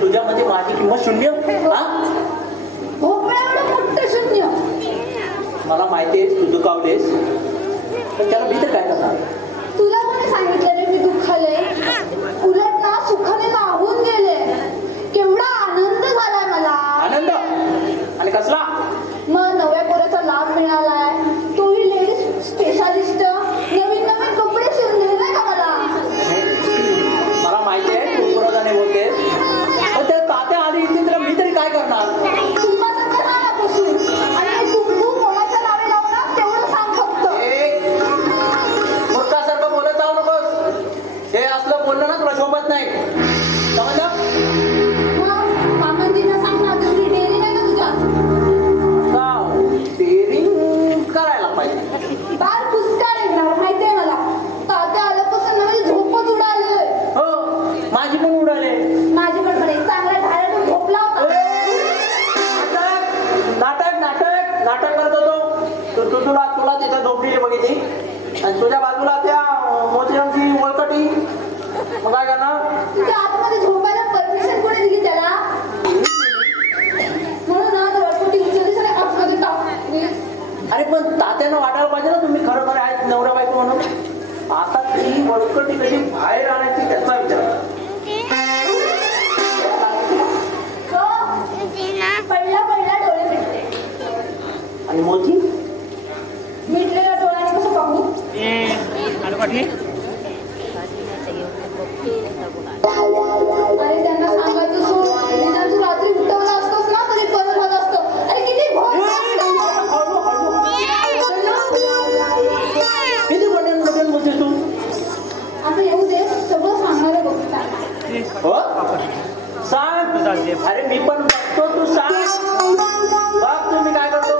म्हणजे तुझ्यामध्ये माझी किंमत शून्य? हा, मोठं शून्य. मला माहिती आहे तू दुखावलेस, पण त्याला मी तर काय करणार? तुला कोणी सांगितलं रे मी दुःखाले? उलट ना सुखाने नाहून गेले. केवढा आनंद झालाय मला. आनंद? आणि कसला? मग नव्या पोराचा लाभ मिळालाय, तोही लेडीज स्पेशालिस्ट. नवीन नवीन कपडे शिवून दिले नाही का मला. मला माहिती आहे तू उपरोधाने बोलतेस, पण त्या तात्या आधी इथे तर मी तरी काय करणार? आणि तू कोणाच्या नावे लावणार तेवढं सांग फक्त. मूर्खासारखं बोलत जाऊ नकोस. हे असलं बोलणं ना तुला शोभत नाही, समजलं? मामांजींना सांग ना, तुझी डेअरी नाही का तुझ्यात? डेअरिंग करायला पाहिजे. बाल पुस्तकाळ येणार माहितीये मला. तात्या आल्यापासून ना माझी झोपच उडाली. हो, माझी पण उडाले. माझी पण चांगला ढाळ्यातून झोपला होता. नाटक नाटक नाटक करत होतो. तुला तिथं झोपलेली बघितली आणि तुझ्या बाजूला त्या मोतीरामची वळकटी. मग काय करणार? तुझ्या आतमध्ये झोपायला परमिशन कोणी दिली त्याला? म्हणून ना वळकटी उचलली सगळे आतमध्ये टाकली. अरे पण तात्यानं वाटायला पाहिजे ना तुम्ही खरोखर आहेत नवरा बायको म्हणून. आता ती वळकटी कशी बाहेर आणायची त्याचा विचार. पहिला डोळे मिटले. आणि मोती मिटलेल्या डोळ्याने कसं पाहू? अरे त्यांना सांगायचं सोड. निदान तू रात्री उठवला असतोस ना तरी बरं झालं असतं. अरे किती किती बटन बोलते तू? आता येऊ दे, सगळं सांगणार आहे बघ. हो सांग. अरे मी पण बघतो, तू सांग. बघ तुम्ही काय करतो.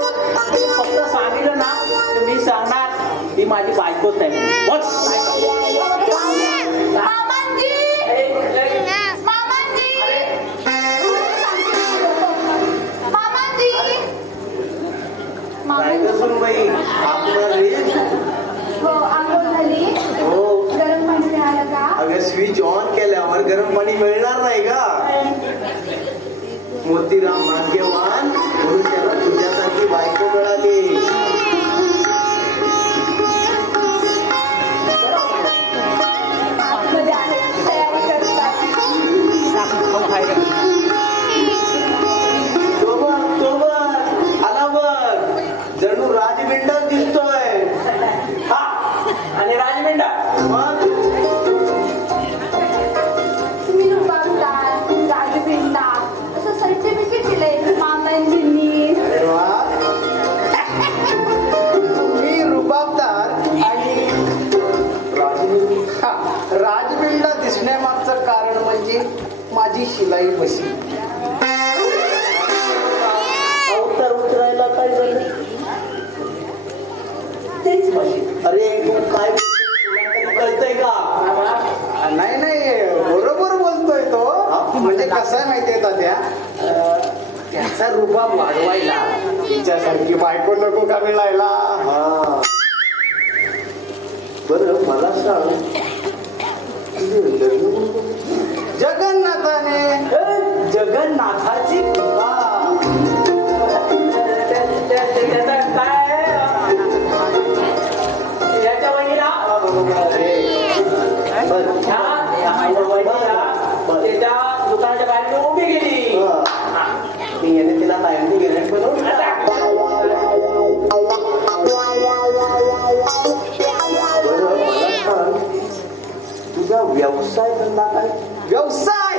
फक्त सांगितलं ना तर मी सांगणार ती माझी बायकोच नाही. बोल स्विच ऑन केल्यावर गरम पाणी मिळणार नाही का? मोतीराम भाग्यवान म्हणून त्याला तुझ्यासारखी बायको मिळाली. आला बघ, जणू राजबिंडाच दिसतोय. हा, आणि राजबिंडा मग सर्टिफिकेट दिलंय मामांजींनी. तुम्ही रुबाबदार आणि राजबिल्डा दिसण्यामागचं कारण म्हणजे माझी शिलाई बशी. अवतार उतरायला काय झालं? तेच बशी. अरे तू काय कळतंय का? नाही बरोबर बोलतोय तो. म्हणजे कसं आहे माहितीये तात्या, त्याचा रुबाब वाढवायला तिच्यासारखी बायको नको का मिळायला? बरं मला सांग, जगन्नाथाची कृपा काय याच्या वहिनीला त्याच्या दुकानाच्या बाहेर उभी गेली. मी याने तिला टाइमनी गेले बनवून तुझा व्यवसाय धंदा काय? व्यवसाय?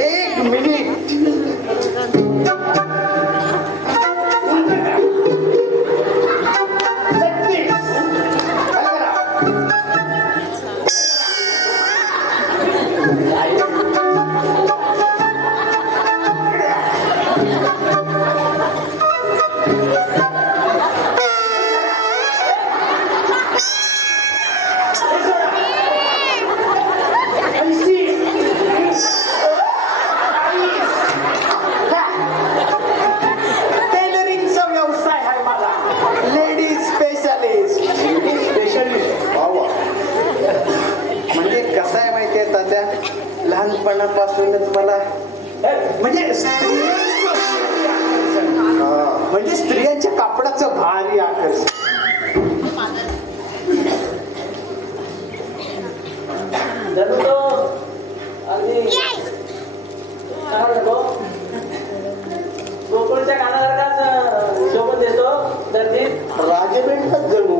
एक मिनिट. लहानपणापासूनच मला म्हणजे म्हणजे स्त्रियांच्या कापडाचं भारी आकर्षण. जणू तो अगदी गोकुळच्या कानासारखाच शोभून देतो दर्दी. राजवेंटच जणू.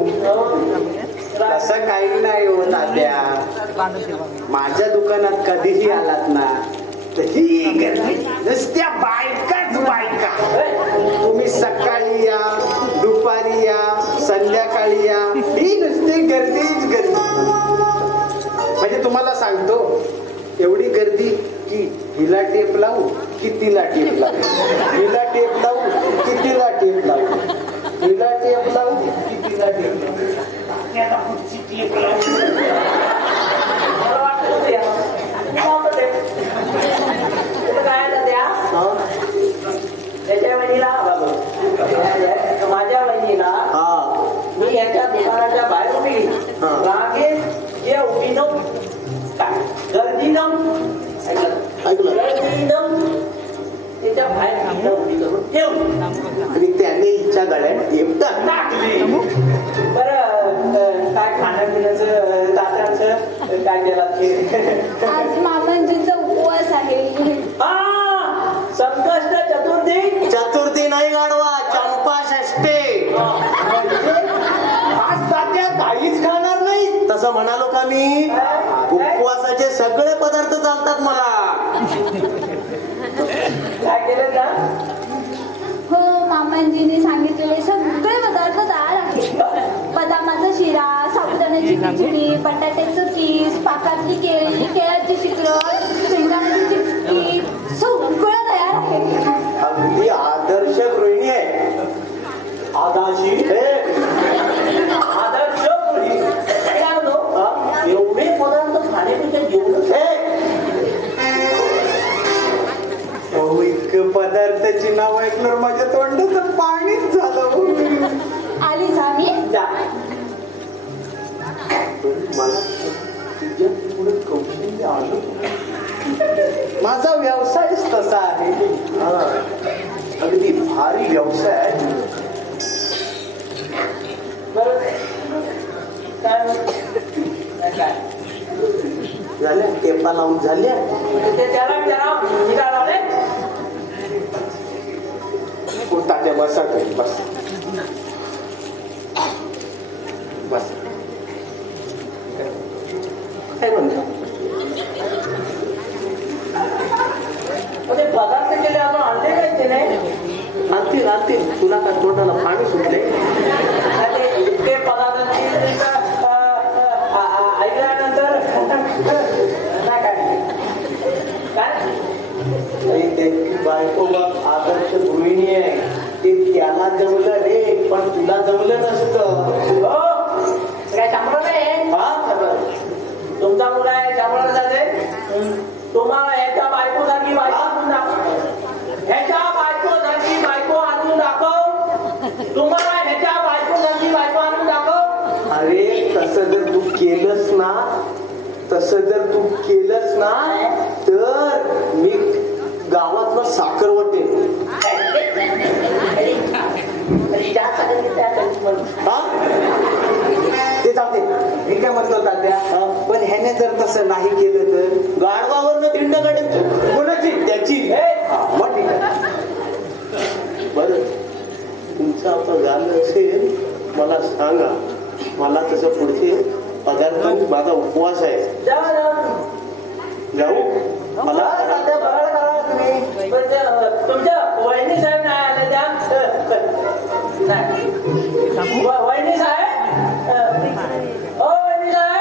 असं काही नाही हो तात्या. माझ्या दुकानात कधीही आलात ना तर ही गर्दी नुसत्या बायकाच बायका. तुम्ही सकाळी या, दुपारी या, संध्याकाळी या, ही नुसती गर्दीच गर्दी. म्हणजे तुम्हाला सांगतो एवढी गर्दी की हिला टेप लावू की तिला टेप लावू, हिला टेप लावू की तिला टेप लावू, हिला टेप लावू की तिला टेप लावू. मला वाटतं ते काय त्या त्याच्या वहिनीला माझ्या वहिनीला मी याच्या दुकानाच्या बाहेर उभी रागेत जे उभी काय गर्दीनं त्याच्या बाहेर उभी करून ठेवली आणि त्याने हिच्या गळ्यात टेप टाकली. बरं काय खाणं पिण्याचं तात्यांचं काय केलं? आज मामांजींचा उपवास आहे. संकष्ट चतुर्थी. चतुर्थी नाही गाडवा, चंपा षष्ठी. आज तात्या काहीच खाणार नाही तसं म्हणालो का मी. उपवासाचे सगळे पदार्थ चालतात मला. काय केलं का? हो, मामांजींनी सांगितलेले सगळे पदार्थ तयार आहेत. बदामाचा शिरा, साबुदाण्याची खिचडी, बटाट्याचं चीज, पाकातली केळी, केळाची शिकरण, शेंगदाण्याची चिक्की, सगळं तयार आहे. अगदी आदर्श गृहिणी आहे. आदर्श गृहिणी. एवढे पदार्थ खाण्यापेक्षा जेवण इतकं पदार्थाची नाव ऐकल्यावर माझ्या तोंडाचं पाणीच झालं. आलीच आम्ही. मला तुझ्या पुढे कौशल्य आलं. माझा व्यवसायच तसा आहे. अगदी भारी व्यवसाय आहे. बरं काय झाल्या टेपा लावून झाल्या. त्याला मी काय लावले? तात्या बसा घरी बस बस. काय म्हणतो ते पदार्थ केले आपण आणले काय नाही? आणतील आणतील. तुला काय तोंडाला पाणी सुटले? इतके पदार्थ ऐकल्यानंतर बायको बाप आदर्श गृहिणी आहे. ते त्याला जमलं रे, पण तुला जमलं नसतं. काय सांभाळ नाही. तुमचा मुला आहे सांभाळला जाते. तुम्हाला ह्याच्या बायको सारखी बायको आणून दाखव. ह्याच्या बायको सारखी बायको आणून दाखव. तुम्हाला ह्याच्या बायको सारखी बायको आणून दाखव. अरे तसं जर तू केलंस ना, तसं जर तू केलंस ना तर मी गावातला साखर वाटेल. ते जाते. मी काय म्हणतो तात्या, पण ह्याने जर तसं नाही केलं तर गाढवावरनं दिंड काढेल. कोणाची? त्याची. मग ठीक आहे. बरं तुमचं आता झालं असेल मला सांगा. मला तसं पुढचे पदार्थ माझा उपवास आहे. जाऊ मला तात्या बराड करा तुम्ही. तुमच्या वहिनी साहेब नाही आले त्या वहिनी साहेब. वहिनी साहेब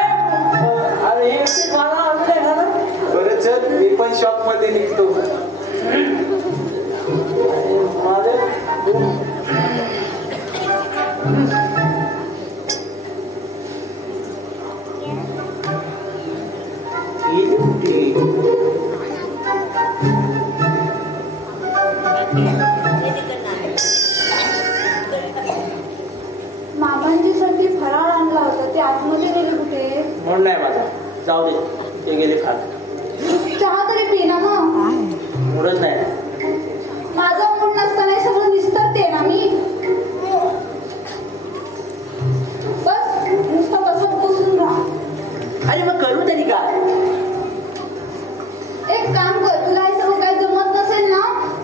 अरे हे मला आणले ना. बरं चल मी पण शॉप मध्ये निघतो. माझे मामांजीसाठी फराळ आणला होता. ते आतमध्ये गेले कुठे? म्हणून नाही माझा. जाऊ दे ते गेले खात. चहा तरी पी ना मग. मूडच नाही. माझा मूड नसताना सगळं विस्तारते ना मी. बस नुसतं तसंच बसून राहा. अरे मग करू तरी काय? एक काम कर, तुला हे सगळं काही जमत नसेल ना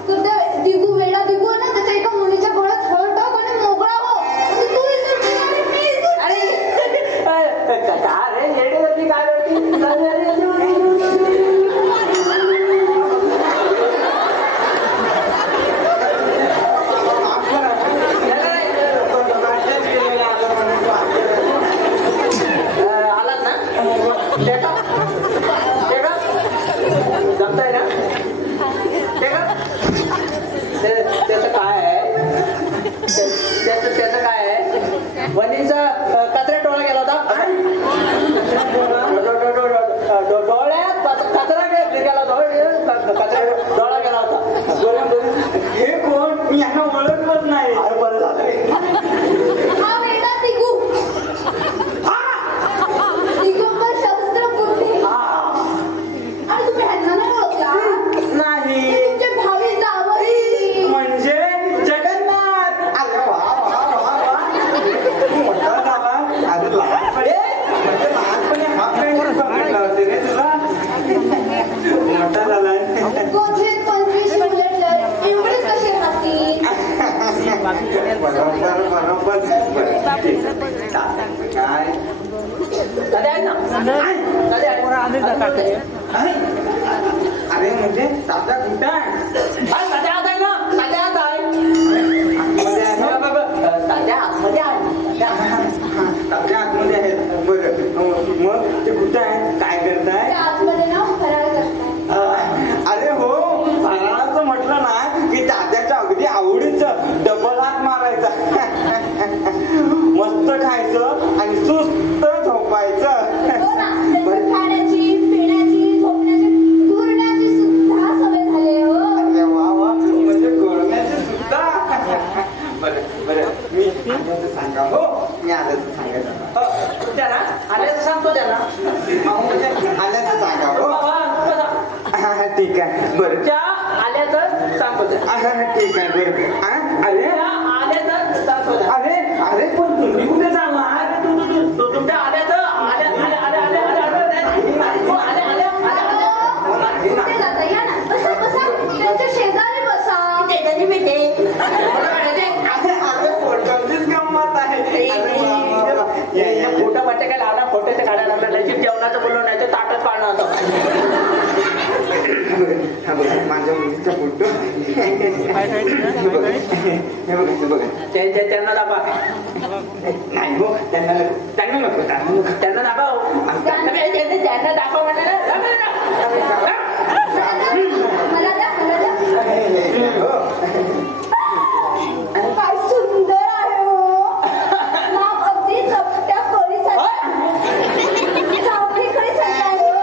तर ते दिगू वेडा दिगू आहे ना त्याच्या एका मुलीच्या गळ्यात हळ टाक आणि मोकळा हो. म्हणजे तू इकडे आणि मी इकडे. अरे काय रे येडे होती काय होती? आलात ना? जमताय ना? त्याचं काय आहे? त्याचं काय आहे? वनीचा कचरा टोळा गेला होता. डोळ्यात कचरा गेला कचरा डोळा गेला होता. हे कोण? मी यांना ओळखलंच नाही. बरं झालं. हा वेडा दिगू. दिगंबर शस्त्र बुद्धी. आणि तुम्ही ह्यांना नाही ओळखला? नाही. तुमचे भावी जावई म्हणजे जगन्नाथ. अरे वा वा वा वा. मोठा झाला. अरे लहानपणी म्हणजे लहानपणी हा पेंट बघितला होते रे तुला. मोठा झाला. कोणते 25 उलटलं एवढेच कसे राहतील? बरोबर काय कधी आहे ना? कधी आहे? अरे म्हणजे दादा कुठं आहे? साध्या हात आहे ना? साध्या हात आहे. साध्या आतमध्ये आहे. तात्या आतमध्ये आहेत. बरं मग ते कुठं आहे? काय करताय? त्या आतमध्ये ना फराळ करतात. अरे हो, फराळाचं म्हटलं ना की तात्याच्या अगदी आवडीचं डबल हात मारायचा. मस्त खायचं आणि सुस्त झोपायचं. हो ना, त्यांची खाण्याची, पिण्याची, झोपण्याची, घुरण्याची सुद्धा सवय झाली हो. अरे वा वा, म्हणजे गोरण्याची सुद्धा. बरं मी आल्याचं सांगा. हो मी आल्याचं सांगायचं. त्याला आल्याचं सांगतो त्याला. म्हणजे आल्याचं सांगा. हो ठीक आहे. बरं त्या आल्याचं सांगतो त्याला. ठीक आहे. बरं अरे त्या आल्याचं सांगतो त्याला. अरे अरे पण तुम्ही कुठे जाणार? तू तुमच्या आल्याचं आल्या आल्या आल्या आल्या आल्या कुठे जाता? या ना, बसा बसा, त्यांच्या शेजारी बसा. शेजारी भेटे. अरे फोटोचीच गंमत आहे. फोटो वाटते काय लावला? फोटोचे काढायला लागला नाही. जेवणाचं बोललो नाही तर ताटच पाळणं होतं. माझ्या मुलीचा फोटो बघा. त्यांना दाबा. नाही हो, त्यांना नको. त्यांना दाबा. त्यांना दाबा म्हणाला. मला द्या, मला द्या. काय सुंदर आहे हो. नाक अगदी चपट्या कळीसारखं. चावडी कळीसारखं आहे हो.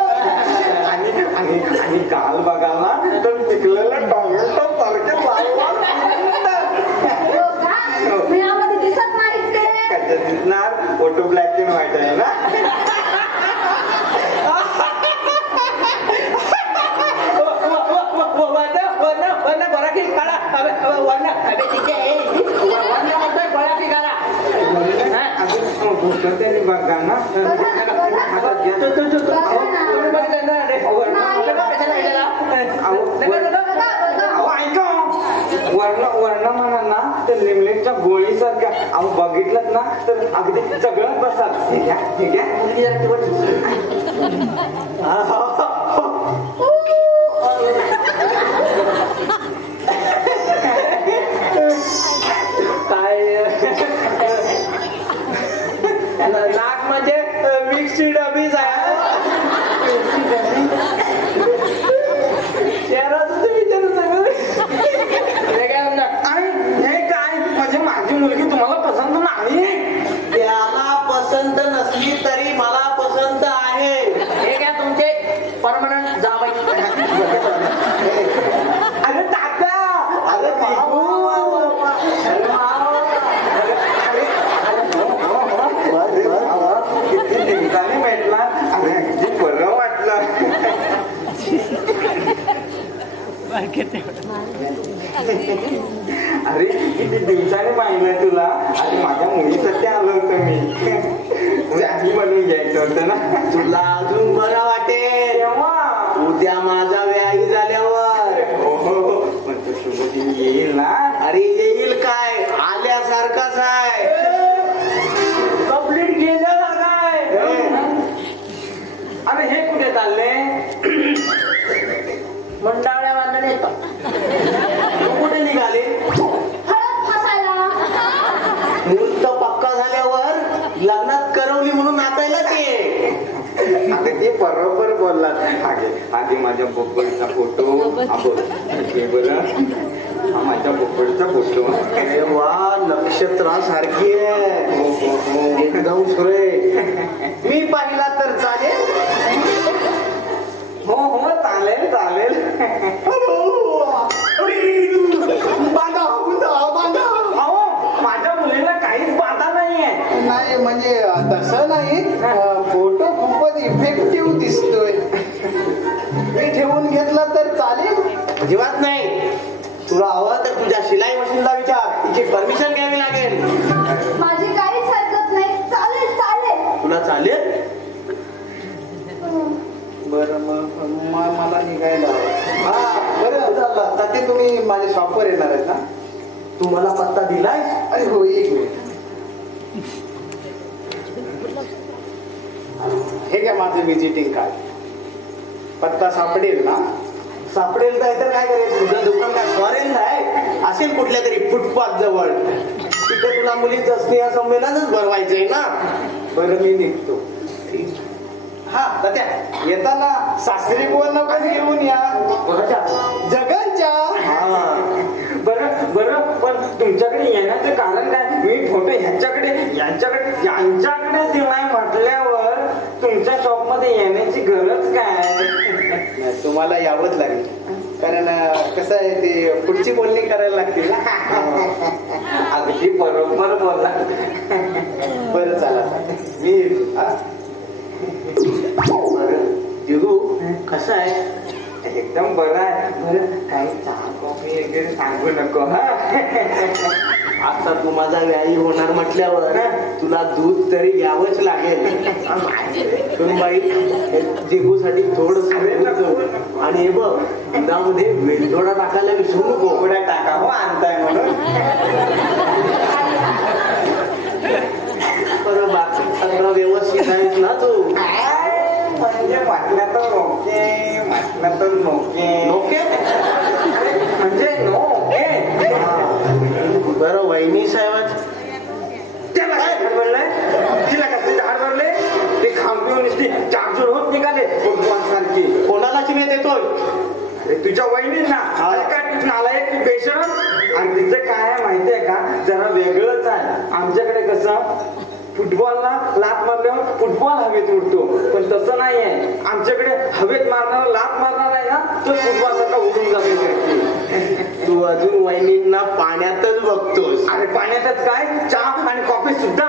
आणि काल बघा ना तर पिकलेलं टोमॅटो सारखे हो का? मी यामध्ये दिसत नाहीत ते. दिसणार. फोटो ब्लॅक अँड व्हाईट आहे ना. बघा ना. वर्ण म्हणा ना तर लिमलेटच्या गोळीसारख्या. अहो बघितलं ना तर अगदी सगळं बसाल. ठीक आहे. काय नाक म्हणजे मिक्सची डबीज आहे. शहरातच विचारू सगळं. हे काय म्हणजे माझी मुलगी तुम्हाला पसंत नाही? त्याला पसंत नसली तरी मला पसंत आहे. हे घ्या तुमचे अरे किती दिवसाने पाहिलं तुला. आणि माझ्या मुलीसाठी आलो होतो मी. व्याही बनवून घ्यायचं होतं ना. तुला अजून बरं वाटेल तेव्हा उद्या माझा व्याही झाल्यावर. हो पण तो शुभदिन येईल ना. अरे येईल काय, आल्यासारखाच आहे. कंप्लीट गेलेला काय. अरे हे कुठे चालले. मंडावळ्या बांधून येतो. तू कुठे निघाले. हळद फसायला. मुहूर्त पक्का झाल्यावर लग्नात करवली म्हणून नाचायला ते. अगं ते बरोबर बोललात. आधी माझ्या बोकडचा फोटो. हे बरं, हा माझ्या बोकडचा फोटो. अरे वा, नक्षत्रासारखी आहे. एकदम सुरेख. मी पाहिला तर चालेल. हो हो चालेल चालेल. बांधा बांधा. अहो माझ्या मुलीला काहीच बाधा नाहीये. नाही म्हणजे तसं नाही, फोटो खूपच इफेक्टिव्ह दिसतोय. मी ठेवून घेतला तर चालेल. अजिबात नाही. तुला हवं तर तुझ्या शिलाई मशीनला विचार, तिची परमिशन घ्यावी लागेल. माझी काहीच हरकत नाही. चालेल चालेल. तुला चालेल. बरं मग मला निघायला. हा बरं झालं. आता ते तुम्ही माझ्या शॉपवर येणार आहेत ना. तुम्हाला पत्ता दिलाय. अरे हो, एक मिनिट. हे घ्या माझं विजिटिंग कार्ड. पत्ता सापडेल ना. सापडेल तर काय करेल. तुझं दुकान काय फॉरेन आहे असेल कुठल्या तरी फुटपाथ जवळ. तिथे तुला मुलीचं स्नेह संमेलनच भरवायचंय ना. बरं मी निघतो. हा तात्या, येताना सासरी बोलणं पण घेऊन या. जगाच्या. बरं बरं पण तुमच्याकडे येण्याचं कारण काय. मी फोटो यांच्याकडे दिलाय म्हटल्यावर तुमच्या शॉप मध्ये येण्याची गरज काय. तुम्हाला यावंच लागेल. कारण कसं आहे, ते पुढची बोलणी करायला लागते ना. अगदी बरोबर बोलला. बरं चला मी दिगू कसं आहे. एकदम बरं आहे. बरं काही चहा कॉफी वगैरे सांगू नको. हा आता तू माझा व्याही होणार म्हटल्यावर तुला दूध तरी घ्यावंच लागेल. सुनबाई, दिगूसाठी थोडं आणि हे बघ, दुधामध्ये वेलदोडा टाकायला विसरू नको. गोड्या टाका हो, आणताय म्हणून. बरं बाकी सगळं व्यवस्थित आहेस ना तू. म्हणजे म्हटलं तर ओके, म्हटलं तर नोके. ओके म्हणजे नो ओके. बरं वहिनी साहेब त्याला काय झाड भरलंय. तिला कसले झाड भरले. ते खांबीवर नुसती चाकचूर होत निघाले सारखी. कोणाला चिमे देतोय. अरे तुझ्या वहिनींना. अरे काय नालायक बेशरम. आणि तिचं काय आहे माहितीये का, जरा वेगळंच आहे. आमच्याकडे कसं फुटबॉलला लात मारल्यावर फुटबॉल हवेत उडतो, पण तसं नाहीये. आमच्याकडे हवेत मारणार लात मारणार आहे ना, तो फुटबॉल सारखा उडून जातो. तू अजून वहिनींना पाण्यातच बघतोस. अरे पाण्यातच काय, चहा आणि कॉफी सुद्धा.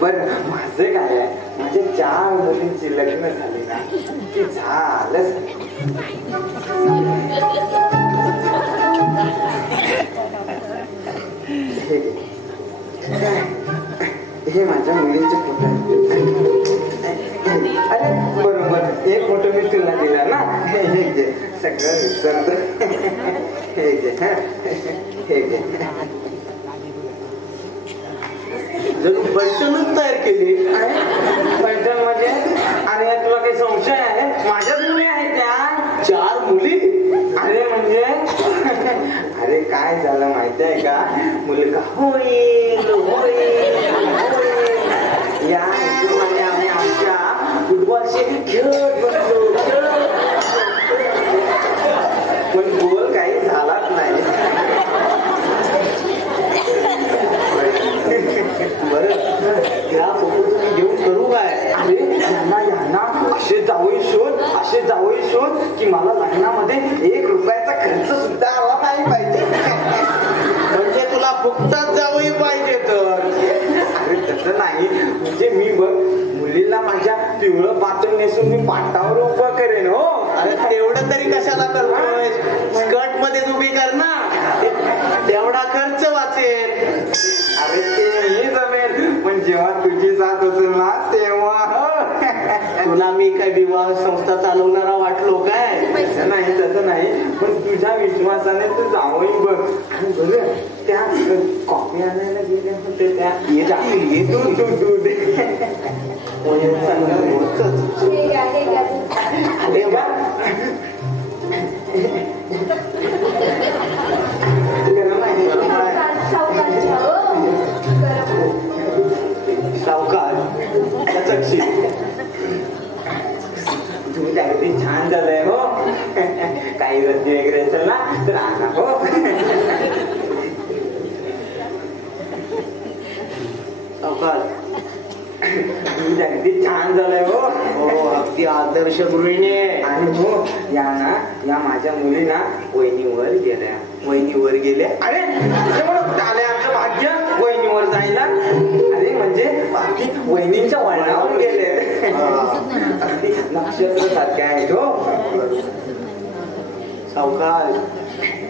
बर माझे काय आहे, माझे 4 मुलींची लग्न झाली ना की झालंच. हे माझ्या मुलींचे फोटो आहेत. अरे बरोबर, एक फोटो मी तुला दिला ना. हे घे, सगळं विसरतो. हे घे, हे घे. बलटणच तयार केली. पैठण म्हणजे. अरे तुला काही संशय आहे, माझ्याच मुली आहेत त्या. 4 मुली. अरे म्हणजे अरे काय झालं माहितीये का, मुलगा होईल होईल होईल या हिशोबाने आम्ही आमच्या फुटबॉलचे खेळत बसलो. पण गोल काही झालाच नाही. बरं त्या फोटो तुम्ही घेऊन करू काय. अरे यांना असे जावई शोध की मला लग्नामध्ये 1 रुपयाचा खर्च सुद्धा आला नाही पाहिजे. म्हणजे तुला फुकटात जावई पाहिजे तर. अरे तसं नाही, म्हणजे मी बघ मुलीला माझ्या पिवळं पातळ नेसून मी पाटावर उभं करेन. हो अरे तेवढं तरी कशाला संस्था चालवणारा वाटलो काय? तसं नाही पण तुझ्या विश्वासाने तू जावई बघ. आणि बरं त्या कॉफी आणायला गेले होते त्या येतो हे घ्या, हे घ्या. अरे वा सावकाश घ्या, हो. गरम. सावकार चक्षी तुम्ही अगदी छान झालंय हो. काही रद्दी वगैरे असेल ना तर आणा हो. सावकार तुम्ही अगदी छान झालंय हो. हो अगदी आदर्श गृहिणी आहे. आणि हो या ना या माझ्या मुली ना वहिनीवर गेल्या. वहिनीवर गेल्या. अरे एवढं आलंय आमचं भाग्य वहिनीवर जायला. अरे म्हणजे बाकी वहिनींच्या वळणावर गेले. अगदी नक्षत्र सारखे आहेत हो. सावकार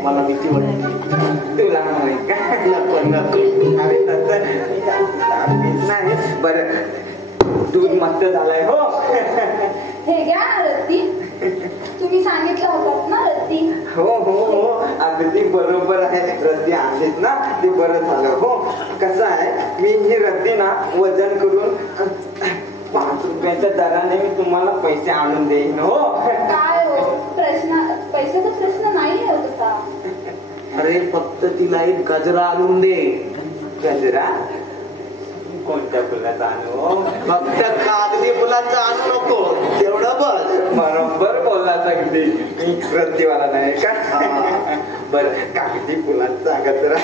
मला भीती वाटते. तुला माहित का? नको नको. अरे तसं नाही. बरं दूध मस्त झालंय हो. हे घ्या रत्ती. तुम्ही सांगितलं होतं ना रत्ती. हो हो हो अगदी बरोबर आहे. रद्दी आणलीत ना ते बरं झालं हो. कसं आहे मी ही रद्दी ना वजन करून 5 रुपयाच्या दराने मी तुम्हाला पैसे आणून देईन हो. काय हो पैशाचा प्रश्न नाही आहे तसा. अरे फक्त तिला एक गजरा आणून दे. गजरा कोणत्या फुलाचा आणू? फक्त कागदी फुलाचं आणू नको तेवढं बस. बरोबर बोललाच अगदी. मी रद्दीवाला नाही का? बर कागदी फुलाचा गजरा.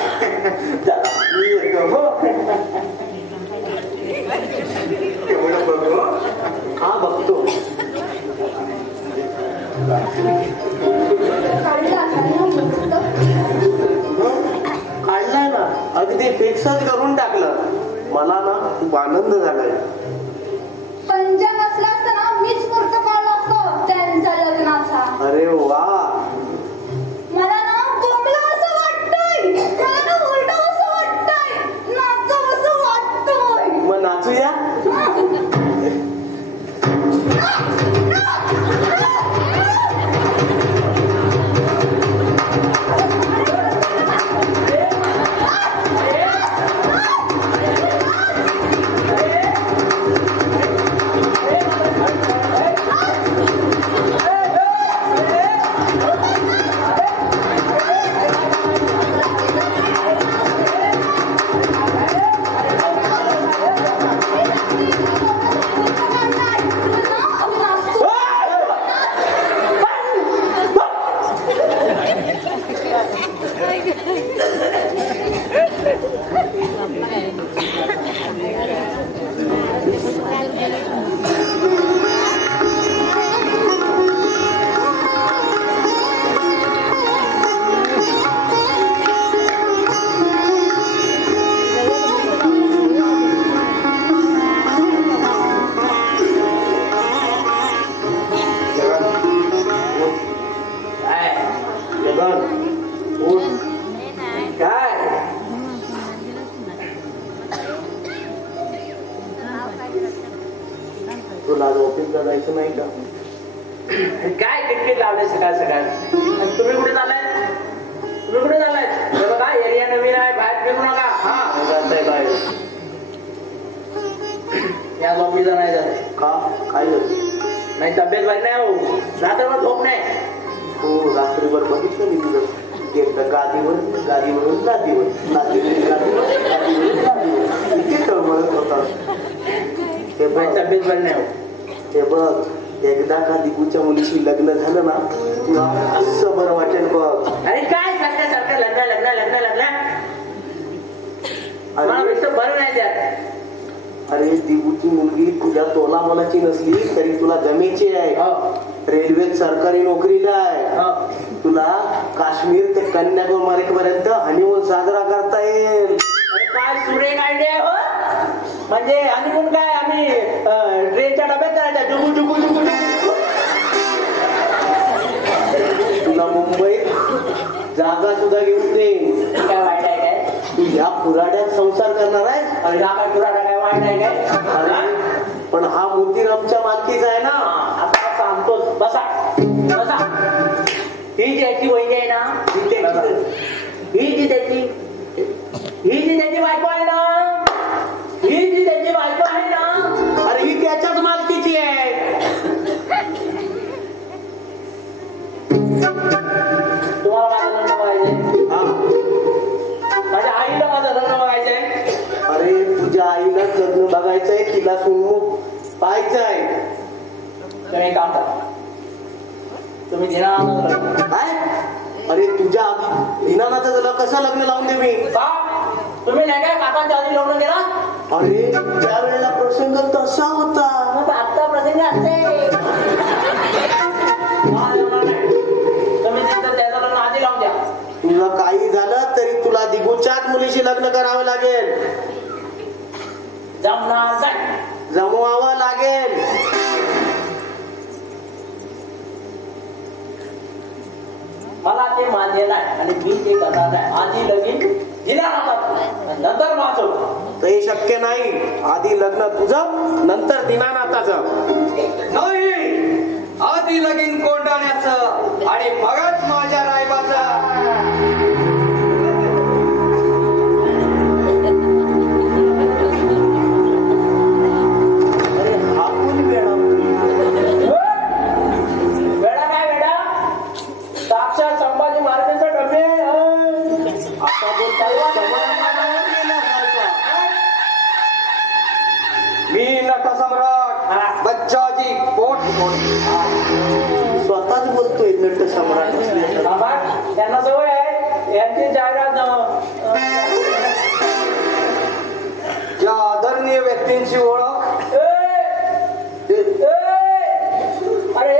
चला मी येतो हो. एवढं बघू. हा बघतो. काढला असाल ना मस्त. काढलाय ना अगदी फिक्सच करून टाकलं. मला ना खूप आनंद झालाय. पंजाब असला असता ना मीच मुहूर्त काढला असतो त्यांचा लग्नाचा. अरे वा मला ना बंगला असं वाटतंय. मला ना उलटा असं वाटतंय. नाचावं असं वाटतंय. मग नाचूया. तुला ऑफिसला जायचं नाही का? काय किटकिट लावले सकाळ सकाळ. तुम्ही कुठे चाललाय? तुम्ही कुठे चाललाय? बघा एरिया नवीन आहे, बाहेर फिरू नका. हा जाताय बाहेर. या ऑफिसला नाही जात का? काय झालं? नाही तब्येत बरी नाही हो. रात्रभर झोप नाही. हो रात्रीभर बघितलं मी तुझं. एकदा गादीवर गादीवरून गादीवर गादीवरून गादीवर गादीवरून गादीवर किती तळमळत होता. हे बघ तब्येत बरी नाही हो. हे बघ एकदा का दिपूच्या मुलीशी लग्न झालं ना तुला असं बरं वाटेल बघ. अरे काय सारखं सारखं लग्न लग्न लग्न लग्न. मला नुसतं बरं नाही त्यात. अरे दिपूची मुलगी तुझ्या तोला मोलाची नसली तरी तुला जमेची आहे. रेल्वेत सरकारी नोकरीला आहे. तुला काश्मीर ते कन्याकुमारी पर्यंत हनीमून साजरा करता येईल. काय सुरेख आयडिया हो. म्हणजे हनीमून काय आम्ही ट्रेनच्या डब्यात करायचा जुगू जुगू जुगू जुगू. तुला मुंबईत जागा सुद्धा घेऊन देईन. काय वाईट आहे काय? तू या पुराड्यात संसार करणार आहे. अरे हा काय पुराठा काय वाईट आहे काय? पण हा मोतीरामच्या मालकीचा आहे ना. आता बसा. ही ज्याची वहिनी आहे ना ही जी त्याची बायको आहे ना, ही जी त्याची बायको आहे ना, अरे ही त्याच्याच मालकीची आहे. तुम्हाला माझं लग्न बघायचंय? हा. माझ्या आईला माझं लग्न बघायचंय. अरे तुझ्या आईलाच लग्न बघायचंय, तिला सुनमुख पाहायचंय. तुम्ही एक काम करा, तुम्ही दिनानाथाचं लग्न. काय? अरे तुझ्या दिनानाथाचं कसं लग्न लावून दे मी? का? तुम्ही नाही काय काकांच्या आधी लग्न केला? अरे त्यावेळेला प्रसंग तसा होता. मग आत्ता प्रसंग असते. तुम्ही त्याचं लग्न आधी लावून द्या. तुला काही झालं तरी तुला दिगूच्याच मुलीशी लग्न करावं लागेल. जमणार जाय. जमवावं लागेल. मला ते मान्य नाही आणि मी ते करणार नाही. आधी लगीन दिनानाथाचं, नंतर माझं. ते शक्य नाही. आधी लग्न तुझं, नंतर दिनानाथाचं. नाही, आधी लगीन कोंडाण्याचं आणि मगच माझ्या रायबाचं. अरे हा कोण वेळा? वेडा काय वेडा? साक्षात संभाजी महाराजांचा डबे. आता बोलताय समाधानावर गेल्यासारखं. मी नटसम्राट बच्चाजी पोट स्वतःच बोलतोय नट सम्राट. त्यांना सवय आहे यांची जाहिरात या आदरणीय व्यक्तींची ओळख. अरे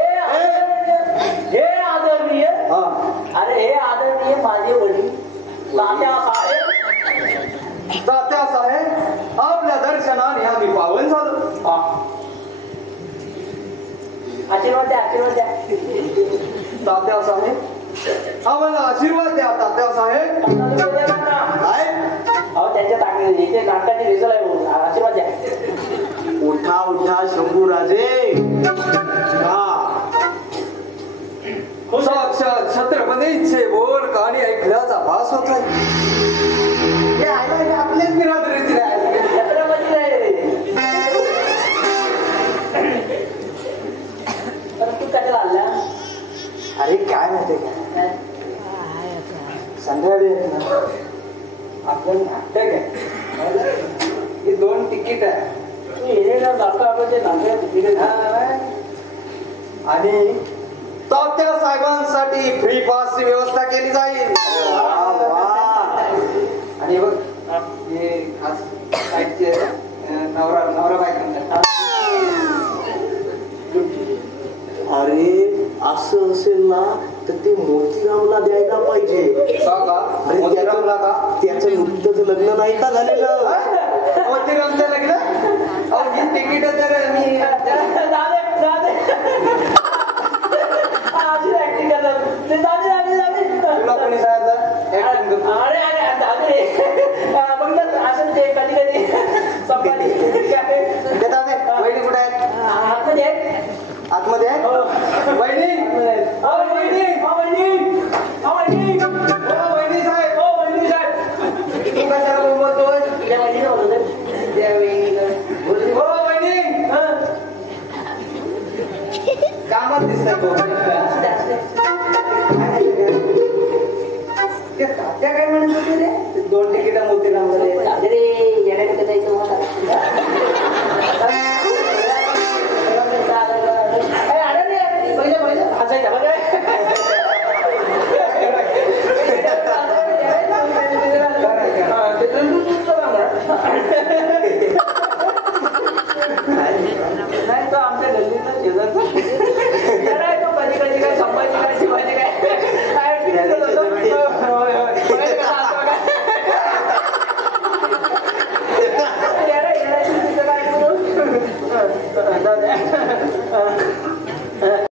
हे आदरणीय, अरे हे आदरणीय माझे वडील तात्यासाहेब. तात्यासाहेब, आपल्या दर्शनाने आम्ही पावन झालो. आशीर्वाद द्या, आशीर्वाद द्या. तात्यासाहेब, आम्हाला आशीर्वाद द्या. तात्यासाहेब काय? अहो त्यांच्या इथे नाटकाची रिझल आहे. आशीर्वाद द्या. उठा उठा शंभूराजे. हा. साक्षात छत्रपतींचे बोल कहाणी ऐकल्याचा भास होत आहे. आपलेच बिरादरीचे आहे. छत्रपती नाही तू कशाला आला? अरे काय माहिती काय, संध्याकाळी आपलं नाटक आहे. ही 2 तिकीट आहे आणि तात्या साहेबांसाठी फ्री पासची व्यवस्था केली जाईल. आणि बघ हे खास साईडचे नवरा बायकांना. अरे असं असेल ना तर ते मोतीरामला द्यायला पाहिजे. अरे मोतीरामला का? त्याचं नुकतंच लग्न नाही का झालेलं? मोतीरामचं लग्न? अहो ही तिकीट तर मी तुला कोणी सांगितलं? वहिनी कुठे आहेत? आतमध्ये आहे? वहिनी साहेब, तू कशाला बोलतोय? कामात दिसतंय.